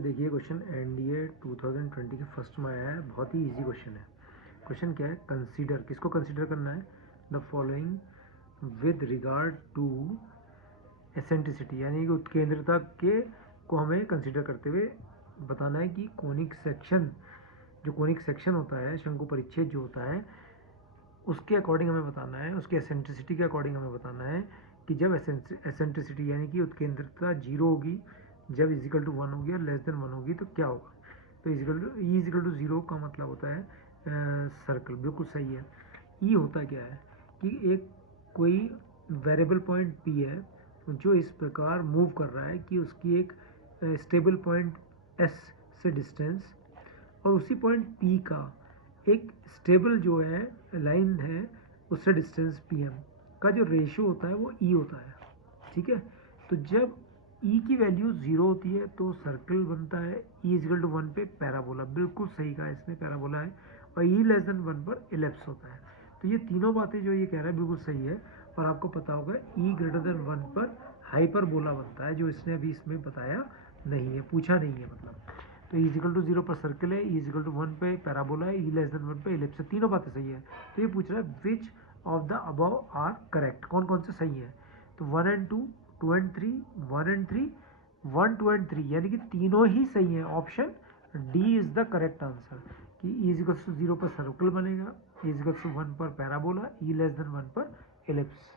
देखिए question NDA 2020 के first में आया है, बहुत ही इजी क्वेश्चन है। क्वेश्चन क्या है, कंसीडर, किसको कंसीडर करना है, the following with regard to eccentricity, यानी कि उत्केंद्रता के को हमें कंसीडर करते हुए बताना है कि कोनिक सेक्शन, जो कोनिक सेक्शन होता है, शंकु परिच्छेद जो होता है, उसके अकॉर्डिंग हमें बताना है, उसके एसेंट्रिसिटी के अकॉर्डिंग हमें बताना है कि जब एसेंट्रिसिटी यानी कि उत्केंद्रता 0 होगी, जब इजिकल टू 1 होगी और लेस देन 1 होगी तो क्या होगा। तो इजिकल टू 0 का मतलब होता है सर्कल, बिल्कुल सही है। ई होता क्या है कि एक कोई वेरिएबल पॉइंट पी है जो इस प्रकार मूव कर रहा है कि उसकी एक स्टेबल पॉइंट एस से डिस्टेंस और उसी पॉइंट पी का एक स्टेबल जो है लाइन है उससे डिस्टेंस पी एम का जो रेशियो होता है वो ई होता है। ठीक है, तो जब ई की वैल्यू 0 होती है तो सर्कल बनता है ई इजिकल टू 1 पे पैराबोला, बिल्कुल सही कहा इसने, पैराबोला है। और ई लेस देन 1 पर इलिप्स होता है। तो ये तीनों बातें जो ये कह रहा है बिल्कुल सही है। और आपको पता होगा ई ग्रेटर देन 1 पर हाइपरबोला बनता है, जो इसने अभी इसमें बताया नहीं है, पूछा नहीं है मतलब। तो ई इजिकल टू 0 पर सर्कल है, ई इजिकल टू 1 पे पैराबोला है, ई लेस देन 1 पे इलिप्स है, तीनों बातें सही है। तो ये पूछ रहा है which of the above are correct, कौन कौन से सही है। तो 1 एंड 2, 2 एंड 3, 1 एंड 3, 1, 2 एंड 3, यानी कि तीनों ही सही है। Option D is the correct answer कि ई इजिकल टू 0 पर सर्कल बनेगा, ई इजिकल टू 1 पर पैराबोला, ई लेस देन 1 पर इलिप्स।